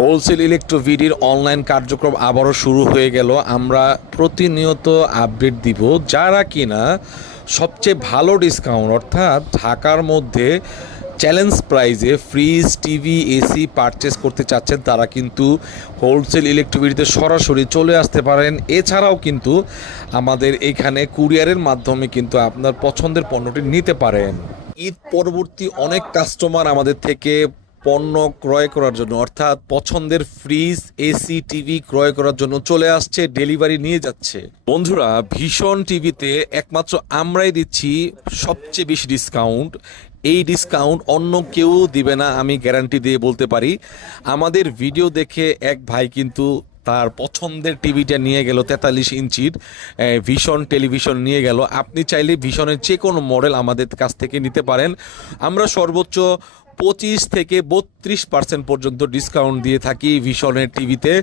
Wholesale ইলেকট্রোভিডির online কার্যক্রম আবারও শুরু হয়ে গেল। আমরা প্রতিনিয়ত আপডেট দিব। যারা কিনা সবচেয়ে ভালো ডিসকাউন্ট অর্থাৎ ঢাকার মধ্যে চ্যালেঞ্জ প্রাইজে ফ্রিজ, টিভি, এসি পারচেস করতে চাচ্ছেন তারা কিন্তু হোলসেল ইলেকট্রোভিডিতে সরাসরি চলে আসতে পারেন। এছাড়াও কিন্তু আমাদের এখানে কুরিয়ারের মাধ্যমে কিন্তু আপনার পছন্দের পণ্যটি নিতে পারেন। ঈদ পরবর্তী অনেক কাস্টমার আমাদের থেকে পণ্য ক্রয় করার জন্য অর্থাৎ পছন্দের ফ্রিজ, এসি, টিভি ক্রয় করার জন্য চলে আসছে, ডেলিভারি নিয়ে যাচ্ছে। বন্ধুরা, ভীষণ টিভিতে একমাত্র আমরাই দিচ্ছি সবচেয়ে বেশি ডিসকাউন্ট। এই ডিসকাউন্ট অন্য কেউ দিবে না, আমি গ্যারান্টি দিয়ে বলতে পারি। আমাদের ভিডিও দেখে এক ভাই কিন্তু তার পছন্দের টিভিটা নিয়ে গেল, 43 ইঞ্চির ভিশন টেলিভিশন নিয়ে গেল। আপনি চাইলে ভিশনের যে কোনো মডেল আমাদের কাছ থেকে নিতে পারেন। আমরা সর্বোচ্চ 25 থেকে 32% পর্যন্ত ডিসকাউন্ট দিয়ে থাকি ভিশনের টিভিতে।